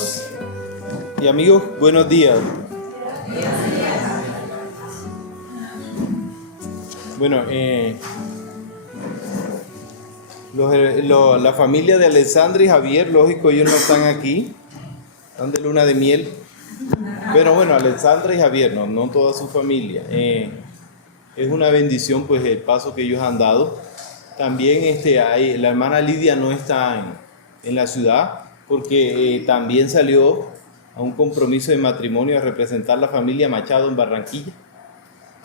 Hermanos y amigos, buenos días. Bueno, la familia de Alessandra y Javier, lógico, ellos no están aquí, están de luna de miel. Pero bueno, Alessandra y Javier, no toda su familia. Es una bendición pues el paso que ellos han dado. También la hermana Lidia no está en la ciudad porque también salió a un compromiso de matrimonio a representar la familia Machado en Barranquilla.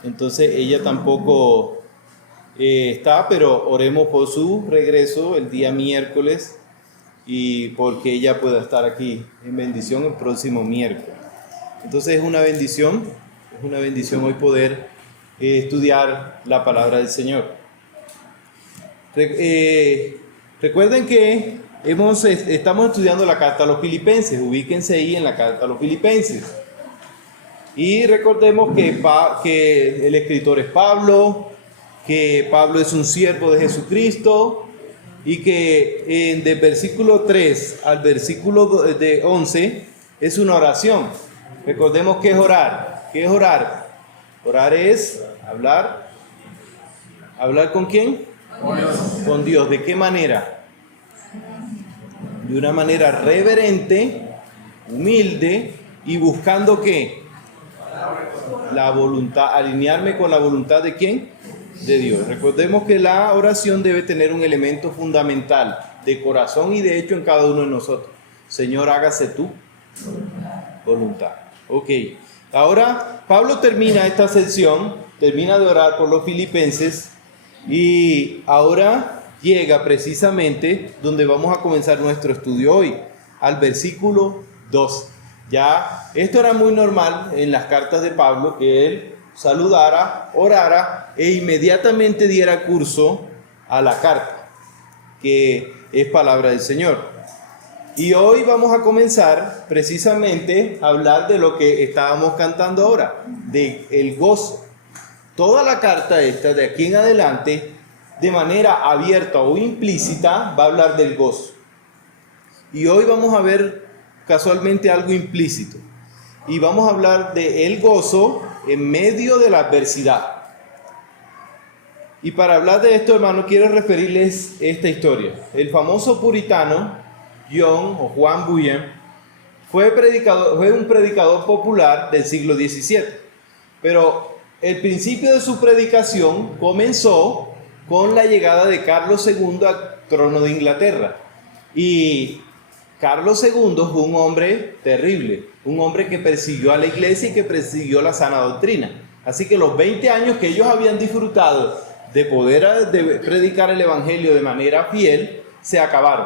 Entonces ella tampoco está, pero oremos por su regreso el día miércoles y porque ella pueda estar aquí en bendición el próximo miércoles. Entonces es una bendición hoy poder estudiar la palabra del Señor. Recuerden que estamos estudiando la carta a los Filipenses. Ubíquense ahí en la carta a los Filipenses. Y recordemos que el escritor es Pablo, que Pablo es un siervo de Jesucristo y que del versículo 3 al versículo 11 es una oración. Recordemos que es orar. ¿Qué es orar? Orar es hablar. ¿Hablar con quién? Con Dios. ¿De qué manera? De una manera reverente, humilde y buscando ¿qué? La voluntad, alinearme con la voluntad ¿de quién? De Dios. Recordemos que la oración debe tener un elemento fundamental de corazón y de hecho en cada uno de nosotros. Señor, hágase tu voluntad. Ok. Ahora Pablo termina esta sección, termina de orar por los filipenses y ahora llega precisamente donde vamos a comenzar nuestro estudio hoy, al versículo 2. Ya, esto era muy normal en las cartas de Pablo, que él saludara, orara e inmediatamente diera curso a la carta, que es palabra del Señor. Y hoy vamos a comenzar precisamente a hablar de lo que estábamos cantando ahora, de el gozo. Toda la carta esta, de aquí en adelante, de manera abierta o implícita, va a hablar del gozo. Y hoy vamos a ver casualmente algo implícito. Y vamos a hablar de el gozo en medio de la adversidad. Y para hablar de esto, hermano, quiero referirles esta historia. El famoso puritano Juan Bunyan fue un predicador popular del siglo XVII. Pero el principio de su predicación comenzó con la llegada de Carlos II al trono de Inglaterra. Y Carlos II fue un hombre terrible, un hombre que persiguió a la iglesia y que persiguió la sana doctrina. Así que los 20 años que ellos habían disfrutado de poder predicar el evangelio de manera fiel, se acabaron.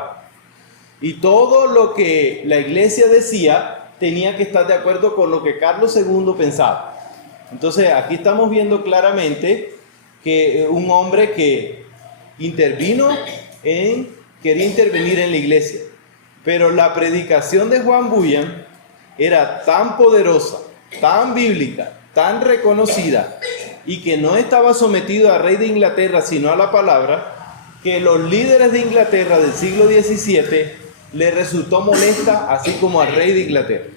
Y todo lo que la iglesia decía tenía que estar de acuerdo con lo que Carlos II pensaba. Entonces aquí estamos viendo claramente que un hombre que quería intervenir en la iglesia. Pero la predicación de Juan Bunyan era tan poderosa, tan bíblica, tan reconocida y que no estaba sometido al rey de Inglaterra sino a la palabra, que los líderes de Inglaterra del siglo XVII le resultó molesta, así como al rey de Inglaterra.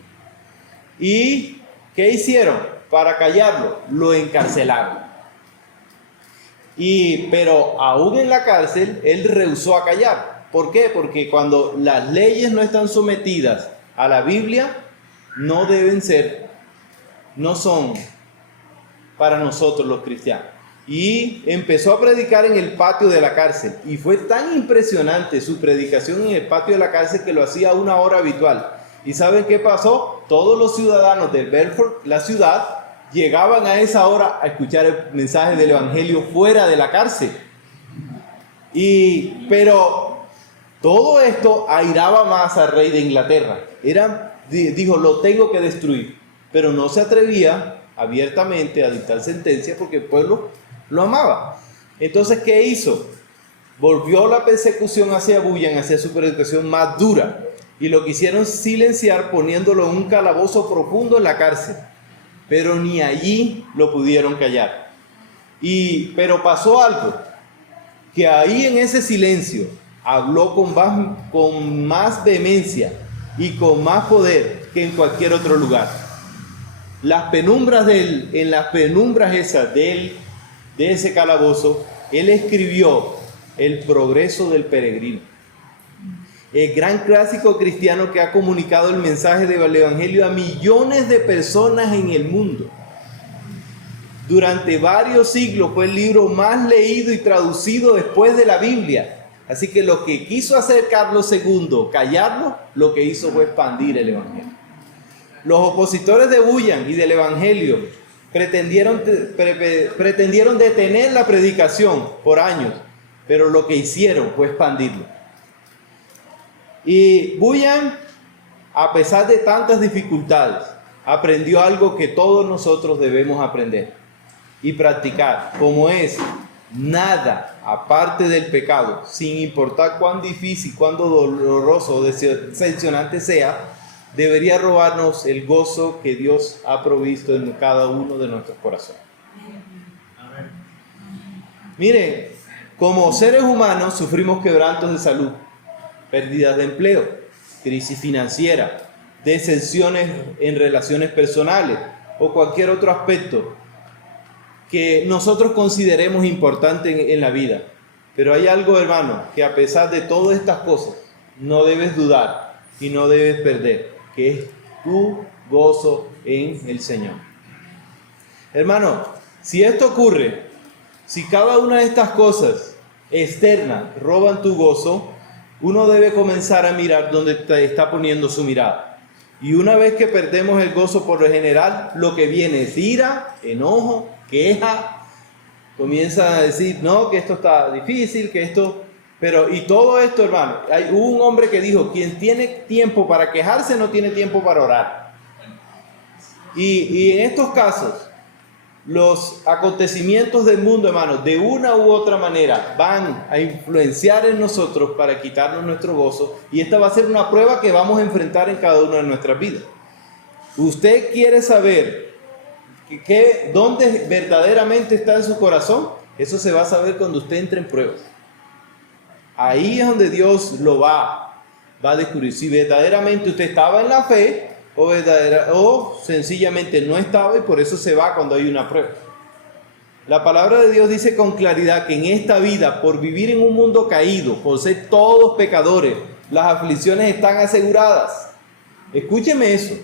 ¿Y qué hicieron? Para callarlo, lo encarcelaron. Pero aún en la cárcel, él rehusó a callar. ¿Por qué? Porque cuando las leyes no están sometidas a la Biblia, no son para nosotros los cristianos. Y empezó a predicar en el patio de la cárcel. Y fue tan impresionante su predicación en el patio de la cárcel que lo hacía a una hora habitual. ¿Y saben qué pasó? Todos los ciudadanos de Bedford, la ciudad, llegaban a esa hora a escuchar el mensaje del evangelio fuera de la cárcel. Pero todo esto airaba más al rey de Inglaterra. Dijo, lo tengo que destruir. Pero no se atrevía abiertamente a dictar sentencia porque el pueblo lo amaba. Entonces, ¿qué hizo? Volvió la persecución hacia Bunyan, hacia su predicación más dura. Y lo quisieron silenciar poniéndolo en un calabozo profundo en la cárcel. Pero ni allí lo pudieron callar. Pero pasó algo, que ahí en ese silencio habló con más vehemencia y con más poder que en cualquier otro lugar. En las penumbras esas de ese calabozo, él escribió El progreso del peregrino, el gran clásico cristiano que ha comunicado el mensaje del Evangelio a millones de personas en el mundo. Durante varios siglos fue el libro más leído y traducido después de la Biblia. Así que lo que quiso hacer Carlos II, callarlo, lo que hizo fue expandir el Evangelio. Los opositores de Bunyan y del Evangelio pretendieron detener la predicación por años, pero lo que hicieron fue expandirlo. Y Bunyan, a pesar de tantas dificultades, aprendió algo que todos nosotros debemos aprender y practicar, como es: nada aparte del pecado, sin importar cuán difícil, cuán doloroso o decepcionante sea, debería robarnos el gozo que Dios ha provisto en cada uno de nuestros corazones. Miren, como seres humanos sufrimos quebrantos de salud, pérdidas de empleo, crisis financiera, decepciones en relaciones personales o cualquier otro aspecto que nosotros consideremos importante en la vida. Pero hay algo, hermano, que a pesar de todas estas cosas, no debes dudar y no debes perder, que es tu gozo en el Señor. Hermano, si esto ocurre, si cada una de estas cosas externas roban tu gozo, uno debe comenzar a mirar dónde te está poniendo su mirada. Y una vez que perdemos el gozo por lo general, lo que viene es ira, enojo, queja. Comienza a decir, no, que esto está difícil, que esto... Pero, y todo esto, hermano, hubo un hombre que dijo, quien tiene tiempo para quejarse no tiene tiempo para orar. Y en estos casos, los acontecimientos del mundo, hermano, de una u otra manera van a influenciar en nosotros para quitarnos nuestro gozo, y esta va a ser una prueba que vamos a enfrentar en cada una de nuestras vidas. Usted quiere saber dónde verdaderamente está en su corazón. Eso se va a saber cuando usted entre en pruebas. Ahí es donde Dios lo va a descubrir si verdaderamente usted estaba en la fe o sencillamente no estaba, y por eso se va cuando hay una prueba. La palabra de Dios dice con claridad que en esta vida, por vivir en un mundo caído, por ser todos pecadores, las aflicciones están aseguradas. Escúcheme eso,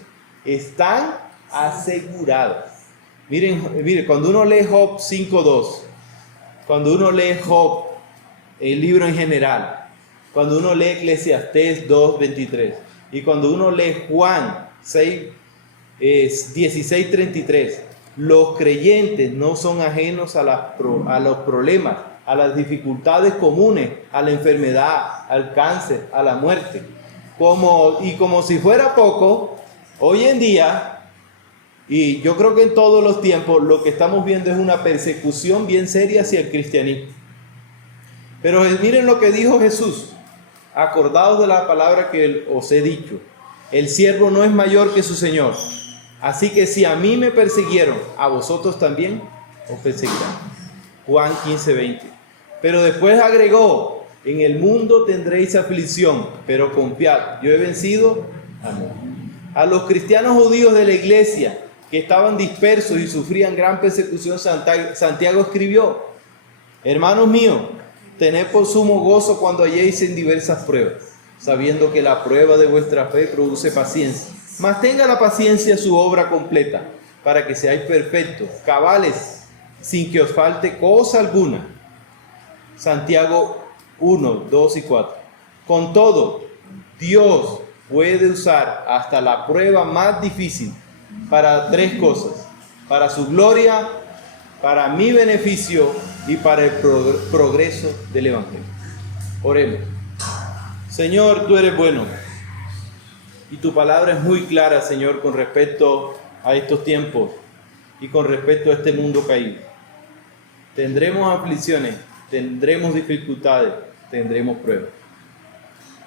están aseguradas. Miren, cuando uno lee Job 5.2, cuando uno lee Job, el libro en general, cuando uno lee Eclesiastés 2.23, y cuando uno lee Juan 16.33, los creyentes no son ajenos a los problemas, a las dificultades comunes, a la enfermedad, al cáncer, a la muerte. Como si fuera poco, hoy en día, y yo creo que en todos los tiempos, lo que estamos viendo es una persecución bien seria hacia el cristianismo. Pero miren lo que dijo Jesús: acordaos de la palabra que os he dicho, el siervo no es mayor que su Señor. Así que si a mí me persiguieron, a vosotros también os perseguirán. Juan 15:20. Pero después agregó: en el mundo tendréis aflicción, pero confiad, yo he vencido al mundo. A los cristianos judíos de la iglesia que estaban dispersos y sufrían gran persecución, Santiago escribió: hermanos míos, tened por sumo gozo cuando halléis en diversas pruebas, sabiendo que la prueba de vuestra fe produce paciencia. Mas tenga la paciencia su obra completa, para que seáis perfectos, cabales, sin que os falte cosa alguna. Santiago 1, 2 y 4. Con todo, Dios puede usar hasta la prueba más difícil para tres cosas: para su gloria, para mi beneficio y para el progreso del Evangelio. Oremos. Señor, tú eres bueno y tu palabra es muy clara, Señor, con respecto a estos tiempos y con respecto a este mundo caído. Tendremos aflicciones, tendremos dificultades, tendremos pruebas,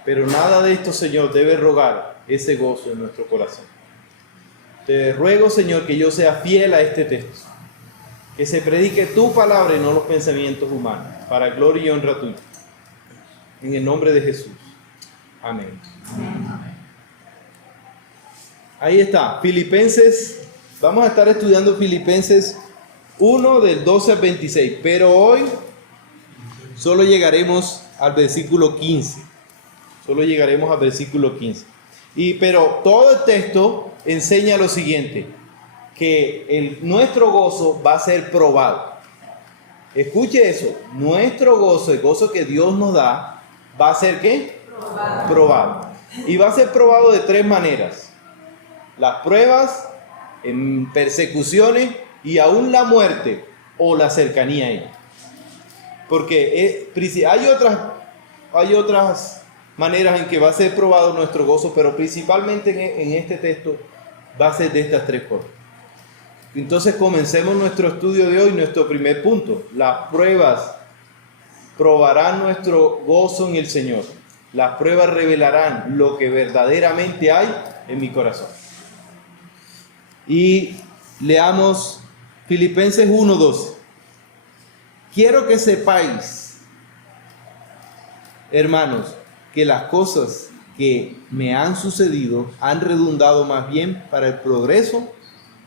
pero nada de esto, Señor, debe rogar ese gozo en nuestro corazón. Te ruego, Señor, que yo sea fiel a este texto, que se predique tu palabra y no los pensamientos humanos, para gloria y honra tuya. En el nombre de Jesús. Amén. Amén. Ahí está, Filipenses, vamos a estar estudiando Filipenses 1 del 12 al 26, pero hoy solo llegaremos al versículo 15. Solo llegaremos al versículo 15. Pero todo el texto enseña lo siguiente, que nuestro gozo va a ser probado. Escuche eso, nuestro gozo, el gozo que Dios nos da, va a ser ¿qué? Probado. Y va a ser probado de tres maneras. Las pruebas, en persecuciones y aún la muerte o la cercanía a ella. Porque hay otras maneras en que va a ser probado nuestro gozo, pero principalmente en este texto va a ser de estas tres formas. Entonces comencemos nuestro estudio de hoy, nuestro primer punto. Las pruebas probarán nuestro gozo en el Señor. Las pruebas revelarán lo que verdaderamente hay en mi corazón. Y leamos Filipenses 1:12. Quiero que sepáis, hermanos, que las cosas que me han sucedido han redundado más bien para el progreso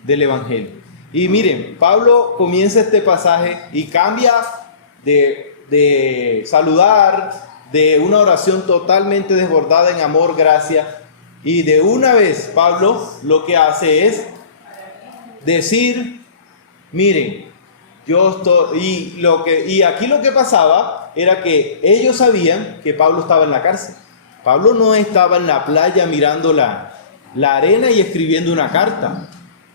del Evangelio. Y miren, Pablo comienza este pasaje y cambia de saludar, de una oración totalmente desbordada en amor, gracia, y de una vez Pablo lo que hace es decir, miren, yo estoy, y aquí lo que pasaba era que ellos sabían que Pablo estaba en la cárcel. Pablo no estaba en la playa mirando la arena y escribiendo una carta.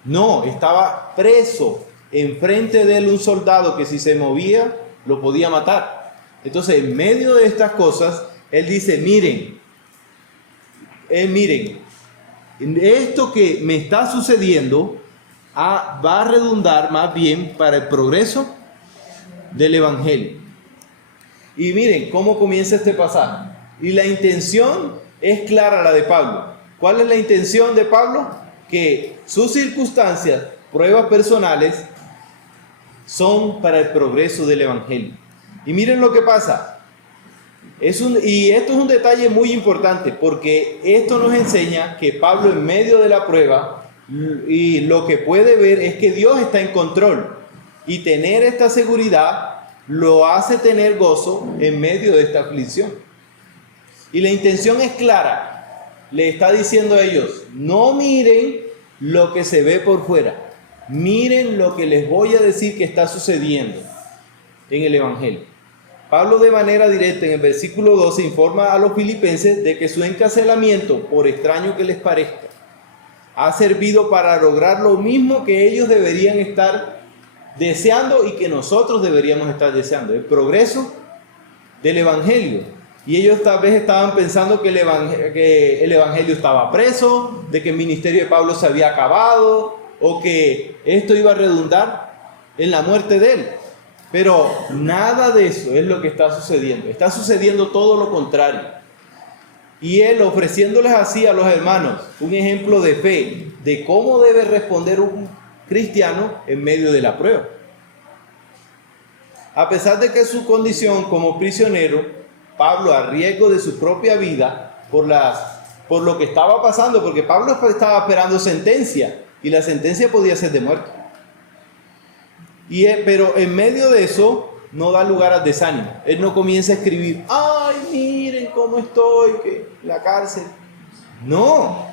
No, estaba preso. Enfrente de él un soldado que si se movía lo podía matar. Entonces, en medio de estas cosas, él dice, miren, esto que me está sucediendo va a redundar más bien para el progreso del Evangelio. Y miren cómo comienza este pasaje. Y la intención es clara, la de Pablo. ¿Cuál es la intención de Pablo? Que sus circunstancias, pruebas personales, son para el progreso del Evangelio. Y miren lo que pasa. Y esto es un detalle muy importante, porque esto nos enseña que Pablo en medio de la prueba, y lo que puede ver es que Dios está en control. Y tener esta seguridad lo hace tener gozo en medio de esta aflicción. Y la intención es clara. Le está diciendo a ellos, no miren lo que se ve por fuera. Miren lo que les voy a decir que está sucediendo en el Evangelio. Pablo de manera directa en el versículo 12 informa a los filipenses de que su encarcelamiento, por extraño que les parezca, ha servido para lograr lo mismo que ellos deberían estar deseando y que nosotros deberíamos estar deseando, el progreso del Evangelio. Y ellos tal vez estaban pensando que el Evangelio estaba preso, de que el ministerio de Pablo se había acabado, o que esto iba a redundar en la muerte de él. Pero nada de eso es lo que está sucediendo. Está sucediendo todo lo contrario. Y él ofreciéndoles así a los hermanos un ejemplo de fe, de cómo debe responder un cristiano en medio de la prueba. A pesar de que su condición como prisionero, Pablo a riesgo de su propia vida por lo que estaba pasando, porque Pablo estaba esperando sentencia y la sentencia podía ser de muerte. Pero en medio de eso no da lugar al desánimo. Él no comienza a escribir, ay, miren cómo estoy, que la cárcel. No,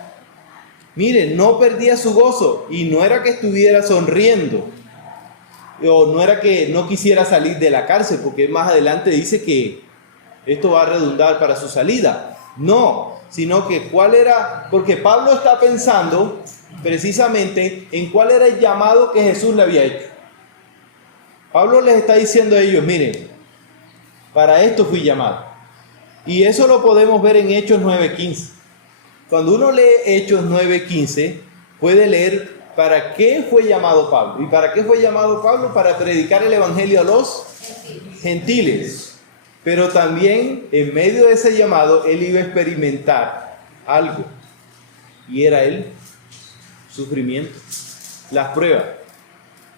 miren, no perdía su gozo y no era que estuviera sonriendo o no era que no quisiera salir de la cárcel, porque más adelante dice que esto va a redundar para su salida. No, sino que porque Pablo está pensando precisamente en cuál era el llamado que Jesús le había hecho. Pablo les está diciendo a ellos, miren, para esto fui llamado. Y eso lo podemos ver en Hechos 9:15. Cuando uno lee Hechos 9:15, puede leer para qué fue llamado Pablo. ¿Y para qué fue llamado Pablo? Para predicar el evangelio a los gentiles. Pero también en medio de ese llamado, él iba a experimentar algo. Y era el sufrimiento, las pruebas.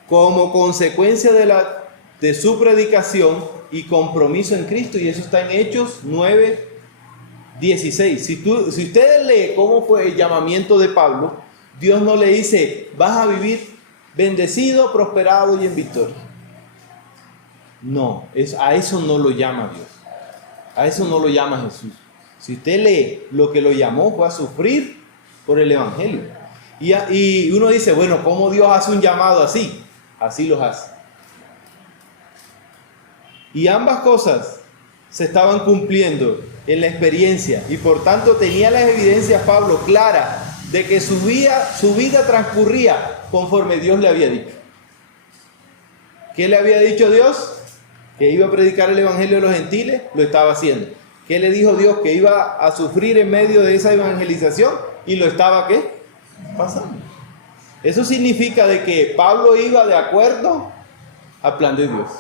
Como consecuencia de su predicación y compromiso en Cristo, y eso está en Hechos 9:16. Si ustedes leen cómo fue el llamamiento de Pablo, Dios no le dice, vas a vivir bendecido, prosperado y en victoria. No, a eso no lo llama Dios. A eso no lo llama Jesús. Si usted lee, lo que lo llamó fue a sufrir por el Evangelio. Y uno dice, bueno, ¿cómo Dios hace un llamado así? Así los hace. Y ambas cosas se estaban cumpliendo en la experiencia. Y por tanto tenía las evidencias Pablo claras de que su vida transcurría conforme Dios le había dicho. ¿Qué le había dicho Dios? Que iba a predicar el Evangelio a los gentiles, lo estaba haciendo. ¿Qué le dijo Dios? Que iba a sufrir en medio de esa evangelización y lo estaba, ¿qué? Pasando. Eso significa de que Pablo iba de acuerdo al plan de Dios.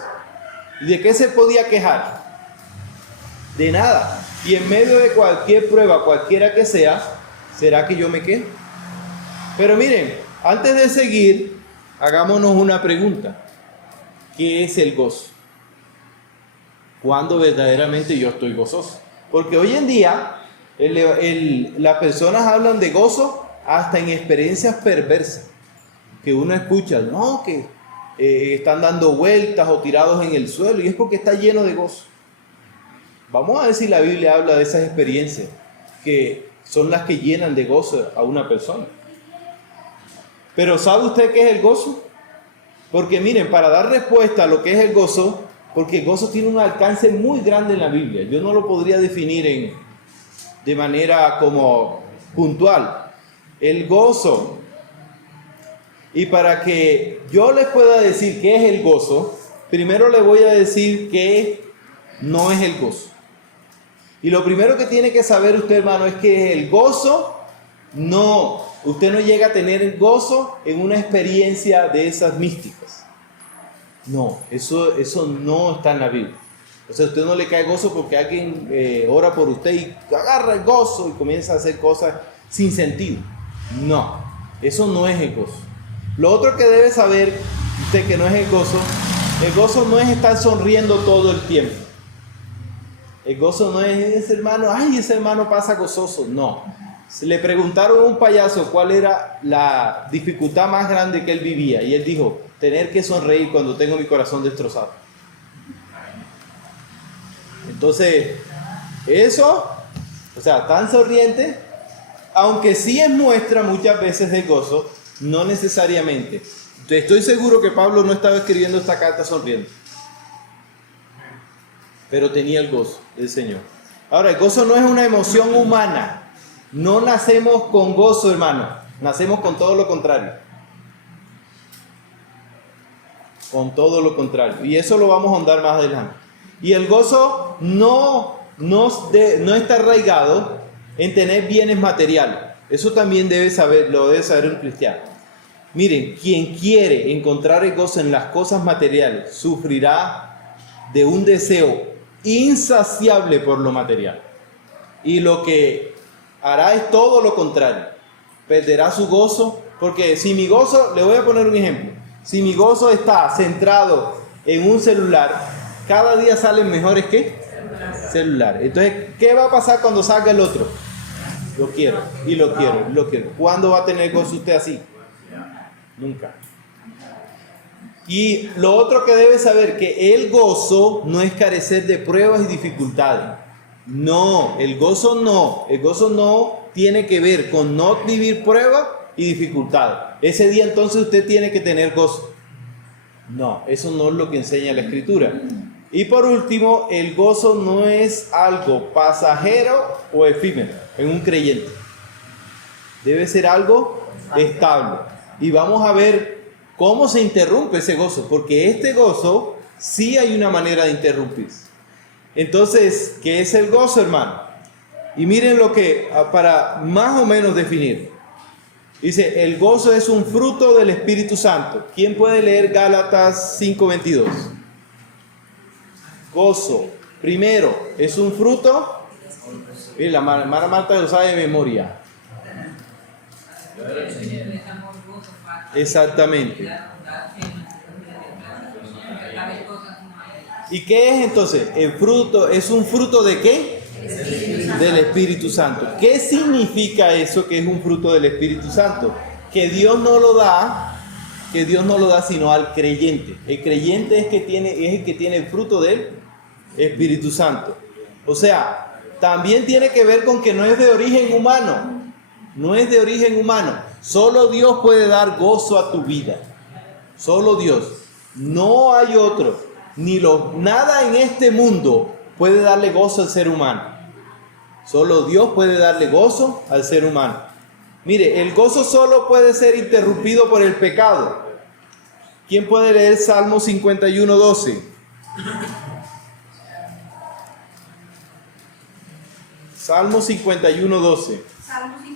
¿Y de qué se podía quejar? De nada. Y en medio de cualquier prueba, cualquiera que sea, ¿será que yo me quejo? Pero miren, antes de seguir, hagámonos una pregunta. ¿Qué es el gozo? ¿Cuándo verdaderamente yo estoy gozoso? Porque hoy en día las personas hablan de gozo hasta en experiencias perversas. Que uno escucha, no, que están dando vueltas o tirados en el suelo, y es porque está lleno de gozo. Vamos a ver si la Biblia habla de esas experiencias que son las que llenan de gozo a una persona. Pero ¿sabe usted qué es el gozo? Porque miren, para dar respuesta a lo que es el gozo, porque el gozo tiene un alcance muy grande en la Biblia. Yo no lo podría definir de manera como puntual. El gozo. Y para que yo les pueda decir qué es el gozo, primero les voy a decir qué no es el gozo. Y lo primero que tiene que saber usted, hermano, es que el gozo usted no llega a tener el gozo en una experiencia de esas místicas. No, eso no está en la Biblia. O sea, a usted no le cae gozo porque alguien ora por usted y agarra el gozo y comienza a hacer cosas sin sentido. No, eso no es el gozo. Lo otro que debe saber usted que no es el gozo no es estar sonriendo todo el tiempo. El gozo no es ese hermano, ay, ese hermano pasa gozoso. No. Se le preguntaron a un payaso cuál era la dificultad más grande que él vivía. Y él dijo, tener que sonreír cuando tengo mi corazón destrozado. Entonces, eso, o sea, tan sonriente, aunque sí es muestra muchas veces de gozo, no necesariamente. Estoy seguro que Pablo no estaba escribiendo esta carta sonriendo. Pero tenía el gozo del Señor. Ahora, el gozo no es una emoción humana. No nacemos con gozo, hermano. Nacemos con todo lo contrario. Con todo lo contrario. Y eso lo vamos a ahondar más adelante. Y el gozo no está arraigado en tener bienes materiales. Eso también lo debe saber un cristiano. Miren, quien quiere encontrar el gozo en las cosas materiales sufrirá de un deseo insaciable por lo material. Y lo que hará es todo lo contrario. Perderá su gozo, porque si mi gozo, le voy a poner un ejemplo. Si mi gozo está centrado en un celular, cada día salen mejores que celular. Entonces, ¿qué va a pasar cuando salga el otro? Lo quiero, y lo quiero, y lo quiero. ¿Cuándo va a tener gozo usted así? Nunca. Y lo otro que debe saber, que el gozo no es carecer de pruebas y dificultades. No, el gozo no tiene que ver con no vivir pruebas y dificultades. Ese día entonces usted tiene que tener gozo. No, eso no es lo que enseña la Escritura. Y por último, el gozo no es algo pasajero o efímero en un creyente. Debe ser algo estable. Y vamos a ver cómo se interrumpe ese gozo, porque este gozo sí hay una manera de interrumpirse. Entonces, ¿qué es el gozo, hermano? Y miren lo que, para más o menos definir. Dice, el gozo es un fruto del Espíritu Santo. ¿Quién puede leer Gálatas 5:22? Gozo, primero, es un fruto. Miren, la hermana Marta lo sabe de memoria. Exactamente. ¿Y qué es entonces? El fruto, ¿es un fruto de qué? Del Espíritu Santo. ¿Qué significa eso que es un fruto del Espíritu Santo? que Dios no lo da, sino al creyente. El creyente es el que tiene el fruto del Espíritu Santo. O sea, también tiene que ver con que no es de origen humano. No es de origen humano. Solo Dios puede dar gozo a tu vida. Solo Dios. No hay otro. Nada en este mundo puede darle gozo al ser humano. Solo Dios puede darle gozo al ser humano. Mire, el gozo solo puede ser interrumpido por el pecado. ¿Quién puede leer Salmo 51:12? Salmo 51:12. Salmo 51:12.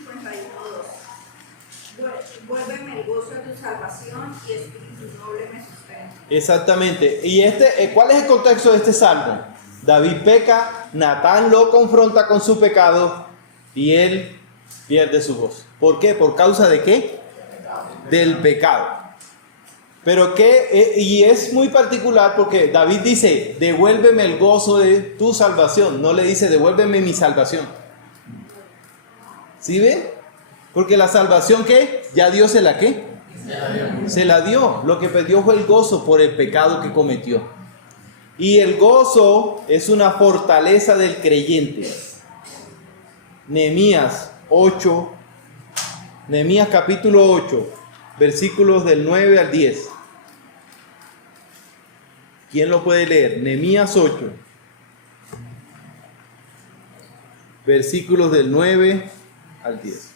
Vuélveme el gozo de tu salvación y espíritu noble me sustenta. Exactamente. ¿Y cuál es el contexto de este salmo? David peca, Natán lo confronta con su pecado y él pierde su voz. ¿Por qué? ¿Por causa de qué? Del pecado. Pero y es muy particular porque David dice, devuélveme el gozo de tu salvación. No le dice, devuélveme mi salvación. ¿Sí ve? Porque la salvación, ¿qué? Ya Dios se la ¿qué? Se la dio. Lo que perdió fue el gozo por el pecado que cometió. Y el gozo es una fortaleza del creyente. Nehemías capítulo 8, versículos del 9 al 10. ¿Quién lo puede leer? Nehemías 8, versículos del 9 al 10.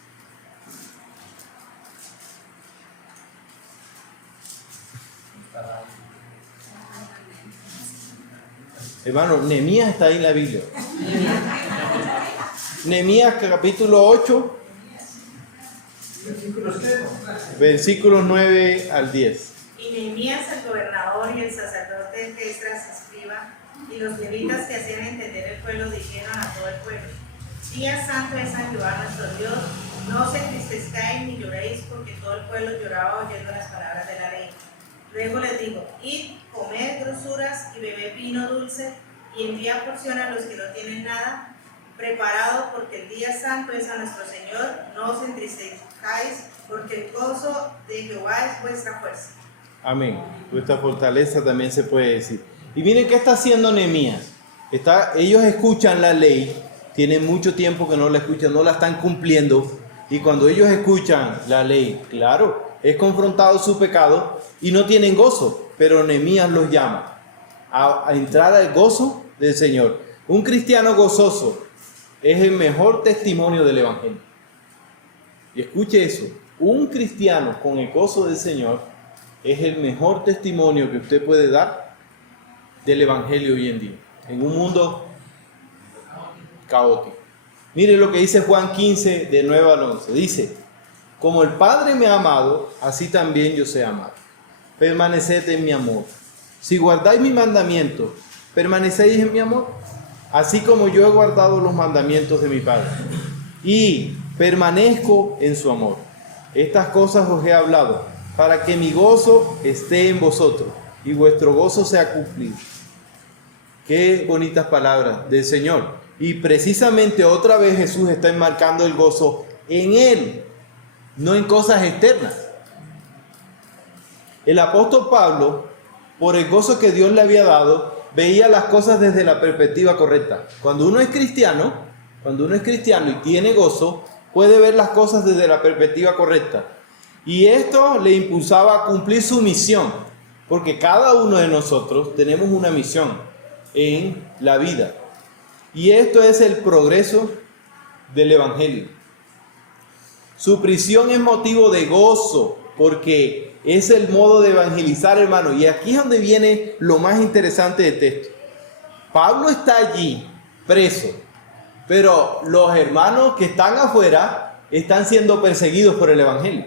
Hermano, Nehemías está ahí en la Biblia. Nehemías capítulo 8, versículos 9 al 10. Y Nehemías el gobernador y el sacerdote Esdras escriba y los levitas que hacían entender el pueblo dijeron a todo el pueblo: Día santo es a Jehová nuestro Dios, no se entristezcáis ni lloréis, porque todo el pueblo lloraba oyendo las palabras de la ley. Luego les digo: id, comed grosuras y bebed vino dulce, y envía porción a los que no tienen nada preparado, porque el día santo es a nuestro Señor. No os entristezcáis, porque el gozo de Jehová es vuestra fuerza. Amén. Vuestra fortaleza también se puede decir. Y miren qué está haciendo Nehemías. Ellos escuchan la ley, tienen mucho tiempo que no la escuchan, no la están cumpliendo. Y cuando ellos escuchan la ley, claro, es confrontado su pecado y no tienen gozo. Pero Nehemías los llama a entrar al gozo del Señor. Un cristiano gozoso es el mejor testimonio del Evangelio. Y escuche eso, un cristiano con el gozo del Señor es el mejor testimonio que usted puede dar del Evangelio hoy en día, en un mundo caótico. Mire lo que dice Juan 15, de 9 al 11. Dice: como el Padre me ha amado, así también yo sé amar. Permaneced en mi amor. Si guardáis mis mandamientos, permanecéis en mi amor, así como yo he guardado los mandamientos de mi Padre, y permanezco en su amor. Estas cosas os he hablado, para que mi gozo esté en vosotros, y vuestro gozo sea cumplido. Qué bonitas palabras del Señor. Y precisamente otra vez Jesús está enmarcando el gozo en Él, no en cosas externas. El apóstol Pablo, por el gozo que Dios le había dado, veía las cosas desde la perspectiva correcta. Cuando uno es cristiano y tiene gozo, puede ver las cosas desde la perspectiva correcta. Y esto le impulsaba a cumplir su misión, porque cada uno de nosotros tenemos una misión en la vida. Y esto es el progreso del Evangelio. Su prisión es motivo de gozo, porque es el modo de evangelizar, hermano. Y aquí es donde viene lo más interesante del texto. Pablo está allí, preso, pero los hermanos que están afuera están siendo perseguidos por el Evangelio.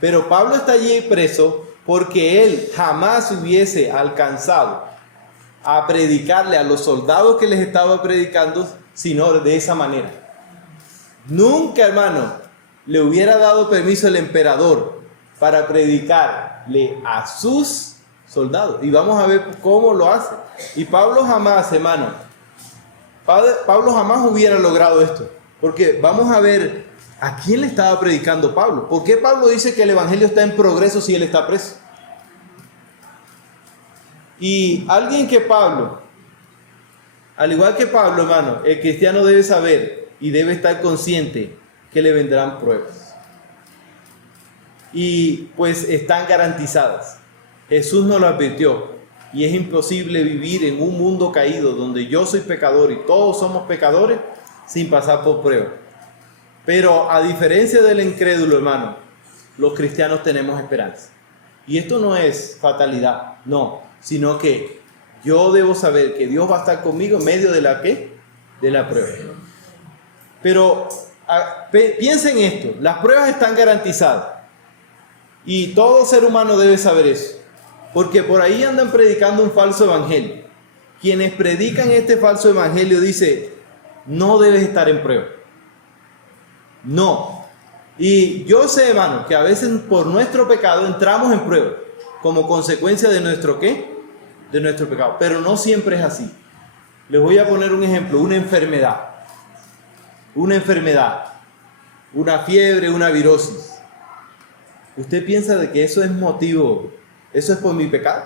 Pero Pablo está allí preso porque él jamás hubiese alcanzado a predicarle a los soldados que les estaba predicando, sino de esa manera. Nunca, hermano, le hubiera dado permiso el emperador para predicarle a sus soldados. Y vamos a ver cómo lo hace. Y Pablo jamás, hermano, Pablo jamás hubiera logrado esto. Porque vamos a ver ¿A quién le estaba predicando Pablo? ¿Por qué Pablo dice que el evangelio está en progreso si él está preso? Y alguien que Pablo, al igual que Pablo, hermano, el cristiano debe saber y debe estar consciente que le vendrán pruebas. Y pues están garantizadas. Jesús nos lo advirtió. Y es imposible vivir en un mundo caído donde yo soy pecador y todos somos pecadores sin pasar por pruebas. Pero a diferencia del incrédulo, hermano, los cristianos tenemos esperanza. Y esto no es fatalidad, no, sino que yo debo saber que Dios va a estar conmigo en medio de la ¿qué? De la prueba. Pero piensen esto, las pruebas están garantizadas. Y todo ser humano debe saber eso. Porque por ahí andan predicando un falso evangelio. Quienes predican este falso evangelio dicen, no debes estar en prueba. No. Y yo sé, hermano, que a veces por nuestro pecado entramos en prueba. Como consecuencia de nuestro ¿qué? De nuestro pecado. Pero no siempre es así. Les voy a poner un ejemplo. Una enfermedad. Una fiebre, una virosis. ¿Usted piensa de que eso es motivo? ¿Eso es por mi pecado?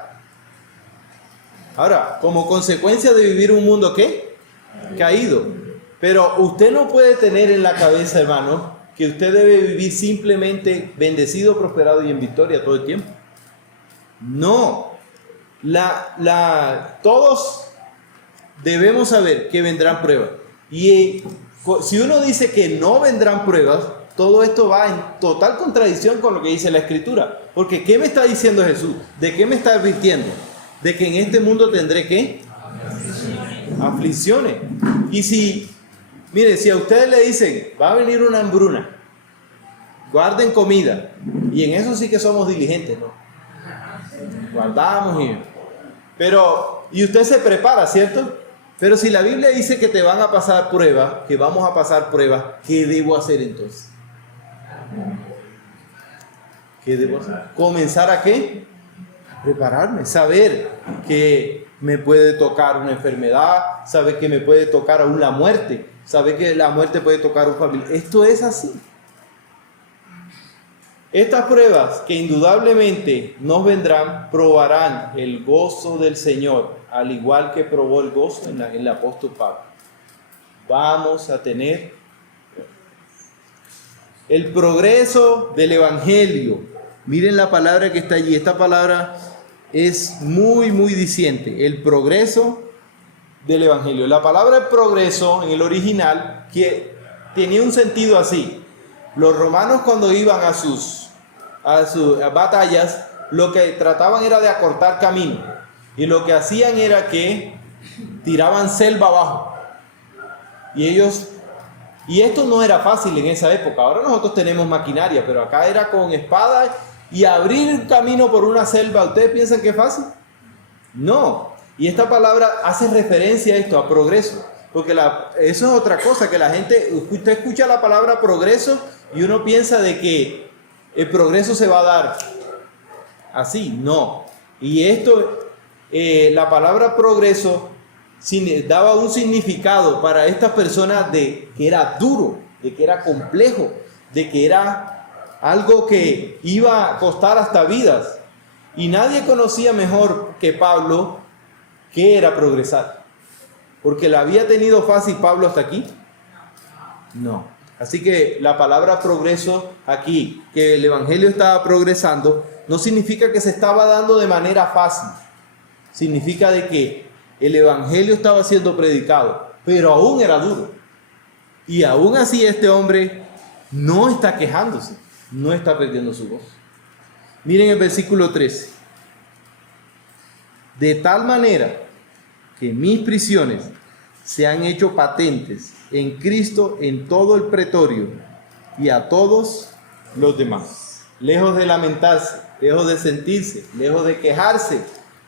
Ahora, como consecuencia de vivir un mundo ¿qué? Caído. Pero usted no puede tener en la cabeza, hermano, que usted debe vivir simplemente bendecido, prosperado y en victoria todo el tiempo. No. Todos debemos saber que vendrán pruebas. Y si uno dice que no vendrán pruebas, todo esto va en total contradicción con lo que dice la Escritura. Porque ¿qué me está diciendo Jesús? ¿De qué me está advirtiendo? De que en este mundo tendré ¿qué? Aflicciones. Y si a ustedes le dicen, va a venir una hambruna, guarden comida. Y en eso sí que somos diligentes, ¿no? Guardamos y usted se prepara, ¿cierto? Pero si la Biblia dice que te van a pasar pruebas, que vamos a pasar pruebas, ¿qué debo hacer entonces? ¿Qué debo hacer? ¿Comenzar a qué? A prepararme, saber que me puede tocar una enfermedad, saber que me puede tocar aún la muerte, saber que la muerte puede tocar a un familiar. Esto es así. Estas pruebas que indudablemente nos vendrán, probarán el gozo del Señor, al igual que probó el gozo en el apóstol Pablo. Vamos a tener el progreso del Evangelio. Miren la palabra que está allí. Esta palabra es muy, muy diciente. El progreso del Evangelio. La palabra progreso en el original que tenía un sentido así. Los romanos cuando iban a sus batallas, lo que trataban era de acortar camino. Y lo que hacían era que tiraban selva abajo. Y esto no era fácil en esa época. Ahora nosotros tenemos maquinaria, pero acá era con espada y abrir un camino por una selva. ¿Ustedes piensan que es fácil? No. Y esta palabra hace referencia a esto, a progreso. Porque eso es otra cosa, que la gente, usted escucha la palabra progreso y uno piensa de que el progreso se va a dar así. No. Y la palabra progreso daba un significado para estas personas de que era duro, de que era complejo, de que era algo que iba a costar hasta vidas. Y nadie conocía mejor que Pablo qué era progresar. Porque la había tenido fácil Pablo hasta aquí. No. Así que la palabra progreso aquí, que el evangelio estaba progresando, no significa que se estaba dando de manera fácil. Significa de que el evangelio estaba siendo predicado, pero aún era duro. Y aún así este hombre no está quejándose, no está perdiendo su voz. Miren el versículo 13. De tal manera que mis prisiones se han hecho patentes en Cristo en todo el pretorio y a todos los demás. Lejos de lamentarse, lejos de sentirse, lejos de quejarse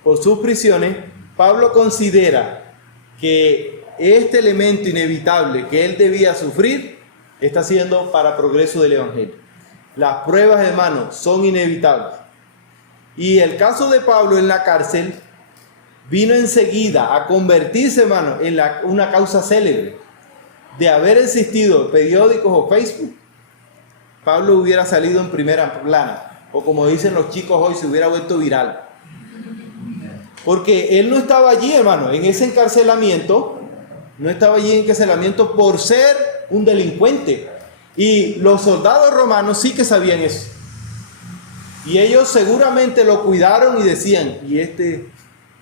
por sus prisiones, Pablo considera que este elemento inevitable que él debía sufrir está siendo para progreso del evangelio. Las pruebas, hermanos, son inevitables. Y el caso de Pablo en la cárcel vino enseguida a convertirse, hermano, en una causa célebre. De haber existido periódicos o Facebook, Pablo hubiera salido en primera plana, o como dicen los chicos hoy, se hubiera vuelto viral. Porque él no estaba allí, hermano, en ese encarcelamiento, no estaba allí en encarcelamiento por ser un delincuente. Y los soldados romanos sí que sabían eso. Y ellos seguramente lo cuidaron y decían, y este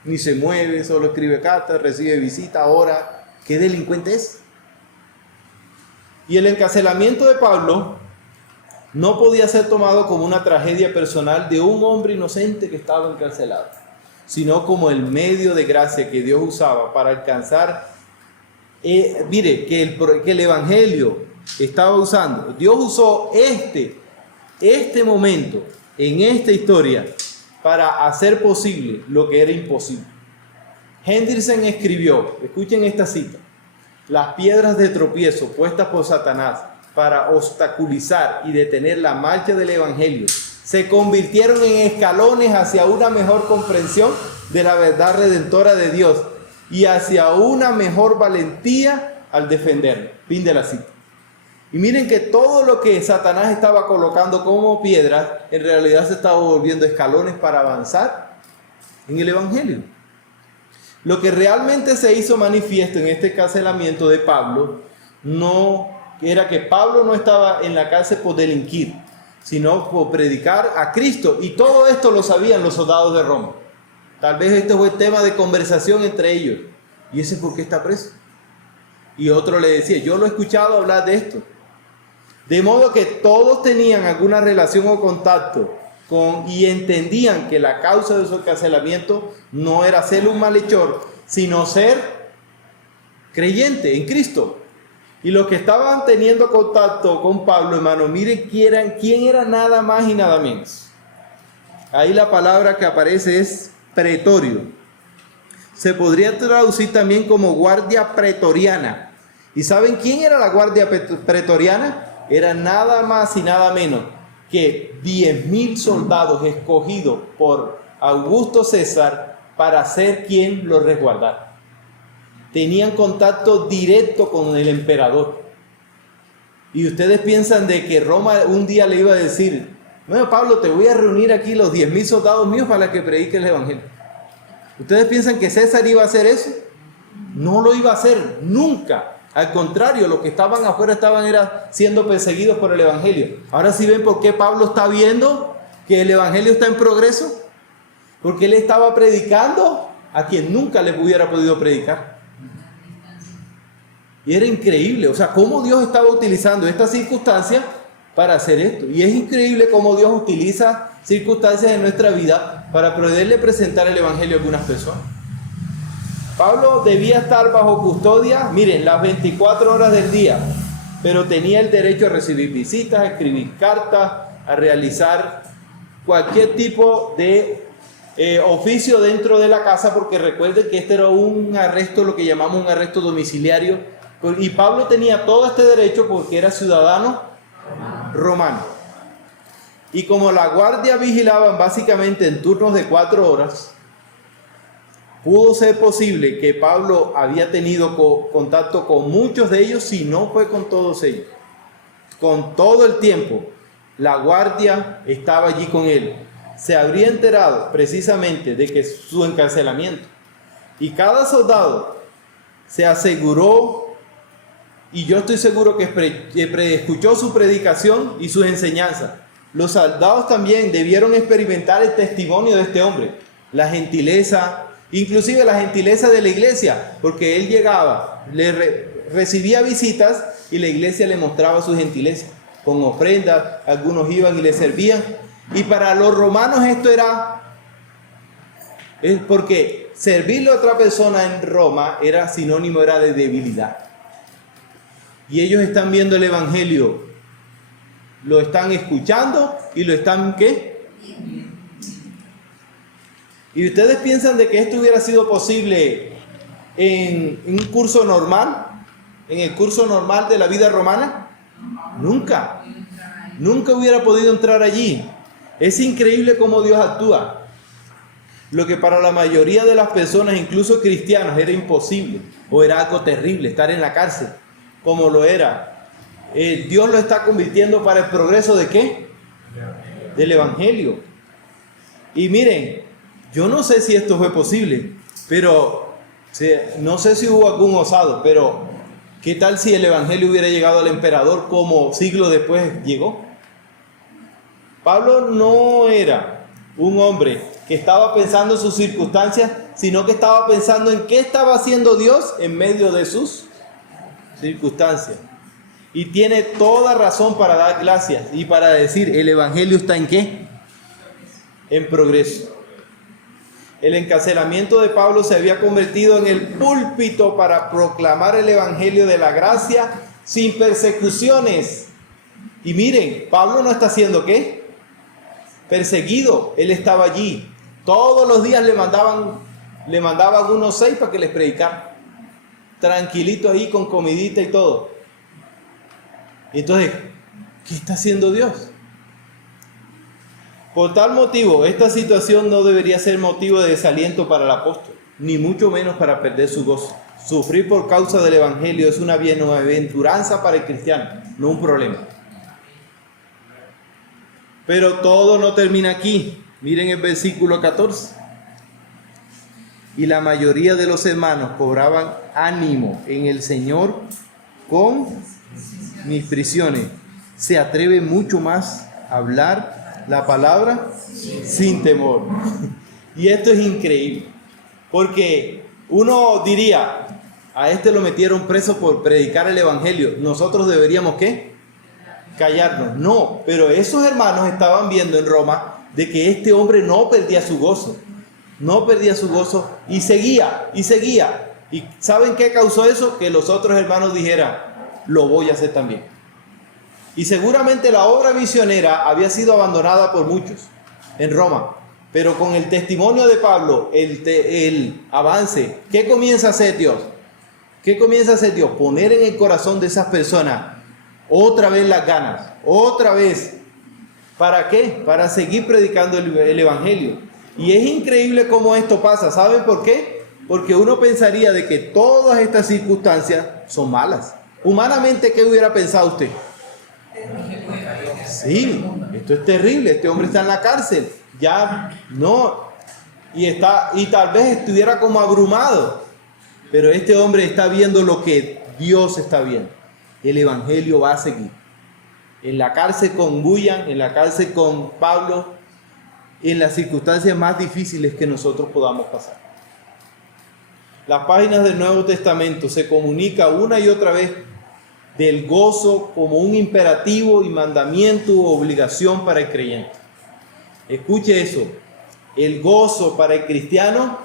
ni se mueve, solo escribe cartas, recibe visita, ora, ¿qué delincuente es? Y el encarcelamiento de Pablo no podía ser tomado como una tragedia personal de un hombre inocente que estaba encarcelado, sino como el medio de gracia que Dios usaba para alcanzar, mire, que el Evangelio estaba usando. Dios usó este momento en esta historia para hacer posible lo que era imposible. Henderson escribió, escuchen esta cita: las piedras de tropiezo puestas por Satanás para obstaculizar y detener la marcha del Evangelio se convirtieron en escalones hacia una mejor comprensión de la verdad redentora de Dios y hacia una mejor valentía al defenderlo. Fin de la cita. Y miren que todo lo que Satanás estaba colocando como piedras, en realidad se estaba volviendo escalones para avanzar en el Evangelio. Lo que realmente se hizo manifiesto en este encarcelamiento de Pablo, no era que Pablo no estaba en la cárcel por delinquir, sino por predicar a Cristo. Y todo esto lo sabían los soldados de Roma. Tal vez este fue el tema de conversación entre ellos. ¿Y ese por qué está preso? Y otro le decía, yo lo he escuchado hablar de esto. De modo que todos tenían alguna relación o contacto y entendían que la causa de su encarcelamiento no era ser un malhechor, sino ser creyente en Cristo. Y los que estaban teniendo contacto con Pablo, hermano, miren quién era nada más y nada menos. Ahí la palabra que aparece es pretorio. Se podría traducir también como guardia pretoriana. ¿Y saben quién era la guardia pretoriana? Era nada más y nada menos que 10,000 soldados escogidos por Augusto César para ser quien los resguardara. Tenían contacto directo con el emperador. Y ustedes piensan de que Roma un día le iba a decir, bueno, Pablo, te voy a reunir aquí los 10,000 soldados míos para que prediques el Evangelio. ¿Ustedes piensan que César iba a hacer eso? No lo iba a hacer nunca. Al contrario, los que estaban afuera estaban siendo perseguidos por el Evangelio. Ahora sí ven por qué Pablo está viendo que el Evangelio está en progreso. Porque él estaba predicando a quien nunca le hubiera podido predicar. Y era increíble, o sea, cómo Dios estaba utilizando estas circunstancias para hacer esto. Y es increíble cómo Dios utiliza circunstancias en nuestra vida para poderle presentar el Evangelio a algunas personas. Pablo debía estar bajo custodia, miren, las 24 horas del día, pero tenía el derecho a recibir visitas, a escribir cartas, a realizar cualquier tipo de oficio dentro de la casa, porque recuerden que este era un arresto, lo que llamamos un arresto domiciliario, y Pablo tenía todo este derecho porque era ciudadano romano. Y como la guardia vigilaban básicamente en turnos de 4 horas, pudo ser posible que Pablo había tenido contacto con muchos de ellos, si no fue con todos ellos. Con todo el tiempo, la guardia estaba allí con él. Se habría enterado precisamente de que su encarcelamiento. Y cada soldado se aseguró, y yo estoy seguro que escuchó su predicación y sus enseñanzas. Los soldados también debieron experimentar el testimonio de este hombre, la gentileza, inclusive la gentileza de la iglesia, porque él llegaba, recibía visitas y la iglesia le mostraba su gentileza con ofrendas, algunos iban y le servían. Y para los romanos esto es porque servirle a otra persona en Roma era sinónimo de debilidad. Y ellos están viendo el Evangelio, lo están escuchando y lo están ¿qué? ¿Y ustedes piensan de que esto hubiera sido posible en un curso normal? ¿En el curso normal de la vida romana? Nunca. Nunca hubiera podido entrar allí. Es increíble cómo Dios actúa. Lo que para la mayoría de las personas, incluso cristianos, era imposible o era algo terrible estar en la cárcel, como lo era Dios lo está convirtiendo para el progreso ¿de qué? Del Evangelio. Y miren, yo no sé si esto fue posible, pero no sé si hubo algún osado, pero ¿qué tal si el Evangelio hubiera llegado al emperador como siglos después llegó? Pablo no era un hombre que estaba pensando en sus circunstancias, sino que estaba pensando en qué estaba haciendo Dios en medio de sus circunstancias. Y tiene toda razón para dar gracias y para decir, ¿el Evangelio está en qué? En progreso. El encarcelamiento de Pablo se había convertido en el púlpito para proclamar el Evangelio de la gracia sin persecuciones. Y miren, Pablo no está haciendo ¿qué? Perseguido. Él estaba allí. Todos los días le mandaban unos 6 para que les predicara. Tranquilito ahí con comidita y todo. Entonces, ¿qué está haciendo Dios? Por tal motivo, esta situación no debería ser motivo de desaliento para el apóstol, ni mucho menos para perder su gozo. Sufrir por causa del Evangelio es una bienaventuranza para el cristiano, no un problema. Pero todo no termina aquí. Miren el versículo 14. Y la mayoría de los hermanos cobraban ánimo en el Señor con mis prisiones. Se atreve mucho más a hablar la palabra sin temor. Y esto es increíble, porque uno diría, a este lo metieron preso por predicar el Evangelio, nosotros deberíamos ¿qué? Callarnos. No, pero esos hermanos estaban viendo en Roma de que este hombre no perdía su gozo, y seguía. ¿Y saben qué causó eso? Que los otros hermanos dijeran, lo voy a hacer también. Y seguramente la obra misionera había sido abandonada por muchos en Roma, pero con el testimonio de Pablo, el avance, ¿qué comienza a hacer Dios? Poner en el corazón de esas personas otra vez las ganas, otra vez. ¿Para qué? Para seguir predicando el Evangelio. Y es increíble cómo esto pasa. ¿Saben por qué? Porque uno pensaría de que todas estas circunstancias son malas. Humanamente, ¿qué hubiera pensado usted? Sí, esto es terrible. Este hombre está en la cárcel. Ya no. Y tal vez estuviera como abrumado. Pero este hombre está viendo lo que Dios está viendo. El Evangelio va a seguir. En la cárcel con Bullion, en la cárcel con Pablo, en las circunstancias más difíciles que nosotros podamos pasar. Las páginas del Nuevo Testamento se comunica una y otra vez del gozo como un imperativo y mandamiento u obligación para el creyente. Escuche eso, el gozo para el cristiano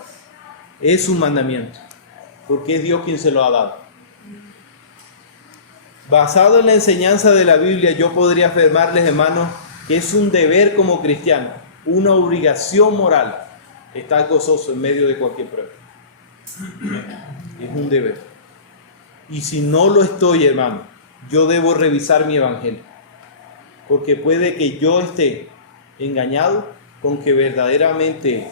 es un mandamiento, porque es Dios quien se lo ha dado. Basado en la enseñanza de la Biblia, yo podría afirmarles, hermanos, que es un deber como cristiano, una obligación moral, estar gozoso en medio de cualquier prueba. Es un deber. Y si no lo estoy, hermano, yo debo revisar mi evangelio, porque puede que yo esté engañado con que verdaderamente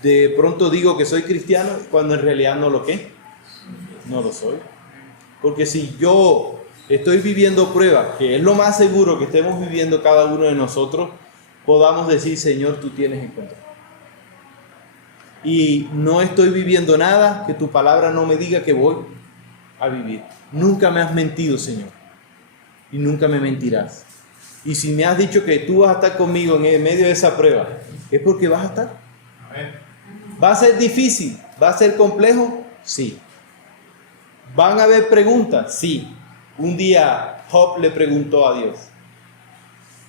de pronto digo que soy cristiano cuando en realidad no lo soy. Porque si yo estoy viviendo pruebas, que es lo más seguro que estemos viviendo cada uno de nosotros, podamos decir, Señor, tú tienes el control. Y no estoy viviendo nada que tu palabra no me diga que voy a vivir. Nunca me has mentido, Señor, y nunca me mentirás. Y si me has dicho que tú vas a estar conmigo en medio de esa prueba, es porque vas a estar. ¿Va a ser difícil? ¿Va a ser complejo? Sí. ¿Van a haber preguntas? Sí. Un día Job le preguntó a Dios.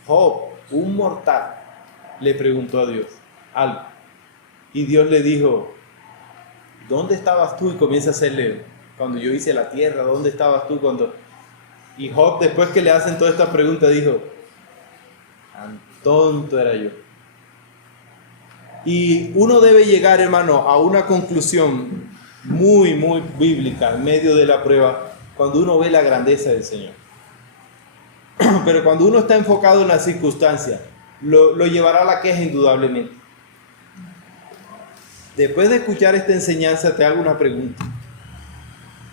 Job, un mortal, le preguntó a Dios algo. Y Dios le dijo, ¿dónde estabas tú? Y comienza a hacerle, cuando yo hice la tierra, ¿dónde estabas tú cuando? Y Job, después que le hacen toda esta pregunta, dijo, tan tonto era yo. Y uno debe llegar, hermano, a una conclusión muy, muy bíblica en medio de la prueba, cuando uno ve la grandeza del Señor. Pero cuando uno está enfocado en las circunstancias, lo llevará a la queja indudablemente. Después de escuchar esta enseñanza, te hago una pregunta.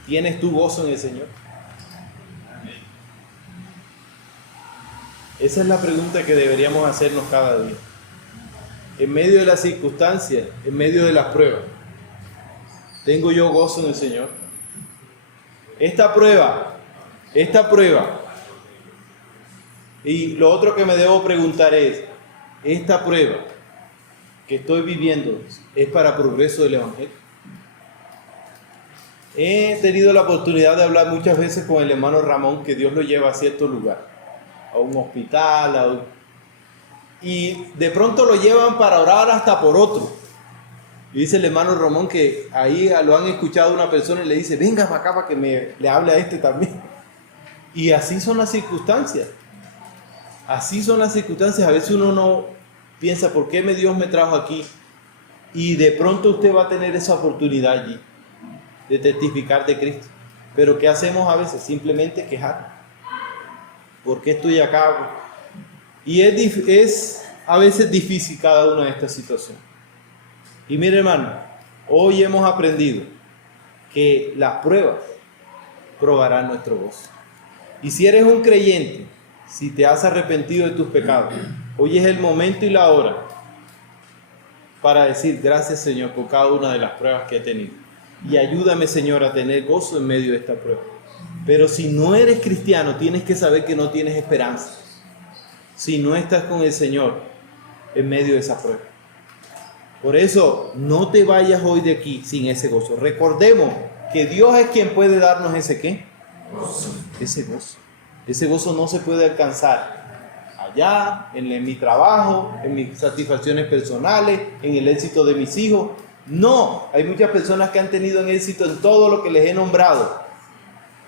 ¿Tienes tu gozo en el Señor? Esa es la pregunta que deberíamos hacernos cada día. En medio de las circunstancias, en medio de las pruebas, ¿tengo yo gozo en el Señor? Esta prueba, y lo otro que me debo preguntar es, ¿esta prueba que estoy viviendo es para progreso del Evangelio? He tenido la oportunidad de hablar muchas veces con el hermano Ramón, que Dios lo lleva a cierto lugar, a un hospital, y de pronto lo llevan para orar hasta por otro. Y dice el hermano Ramón que ahí lo han escuchado una persona y le dice, venga para acá para que le hable a este también. Y así son las circunstancias. Así son las circunstancias. A veces uno no piensa, ¿por qué Dios me trajo aquí? Y de pronto usted va a tener esa oportunidad allí de testificar de Cristo. Pero ¿qué hacemos a veces? Simplemente quejar. ¿Por qué estoy acá? Y es a veces difícil cada una de estas situaciones. Y mire, hermano, hoy hemos aprendido que las pruebas probarán nuestro gozo. Y si eres un creyente, si te has arrepentido de tus pecados, hoy es el momento y la hora para decir gracias, Señor, por cada una de las pruebas que he tenido. Y ayúdame, Señor, a tener gozo en medio de esta prueba. Pero si no eres cristiano, tienes que saber que no tienes esperanza si no estás con el Señor en medio de esa prueba. Por eso, no te vayas hoy de aquí sin ese gozo. Recordemos que Dios es quien puede darnos ese ¿qué? Gozo. Ese gozo. Ese gozo no se puede alcanzar allá, en mi trabajo, en mis satisfacciones personales, en el éxito de mis hijos. No, hay muchas personas que han tenido éxito en todo lo que les he nombrado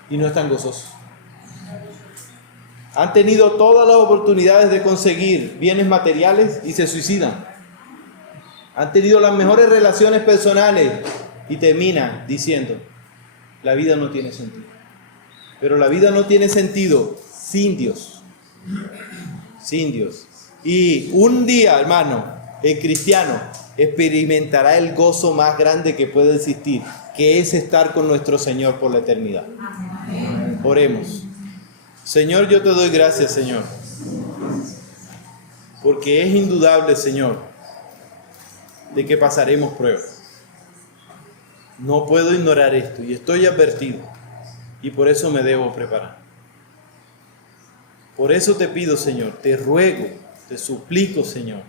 y no están gozosos. Han tenido todas las oportunidades de conseguir bienes materiales y se suicidan. Han tenido las mejores relaciones personales y terminan diciendo, la vida no tiene sentido. Pero la vida no tiene sentido sin Dios. Sin Dios. Y un día, hermano, el cristiano experimentará el gozo más grande que puede existir, que es estar con nuestro Señor por la eternidad. Oremos. Señor, yo te doy gracias, Señor, porque es indudable, Señor, de que pasaremos pruebas. No puedo ignorar esto y estoy advertido, y por eso me debo preparar. Por eso te pido, Señor, te ruego, te suplico, Señor,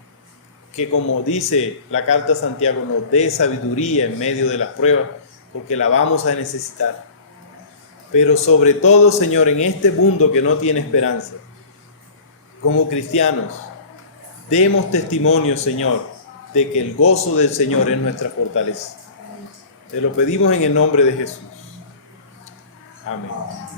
que como dice la carta a Santiago, nos dé sabiduría en medio de las pruebas, porque la vamos a necesitar. Pero sobre todo, Señor, en este mundo que no tiene esperanza, como cristianos, demos testimonio, Señor, de que el gozo del Señor es nuestra fortaleza. Te lo pedimos en el nombre de Jesús. Amén.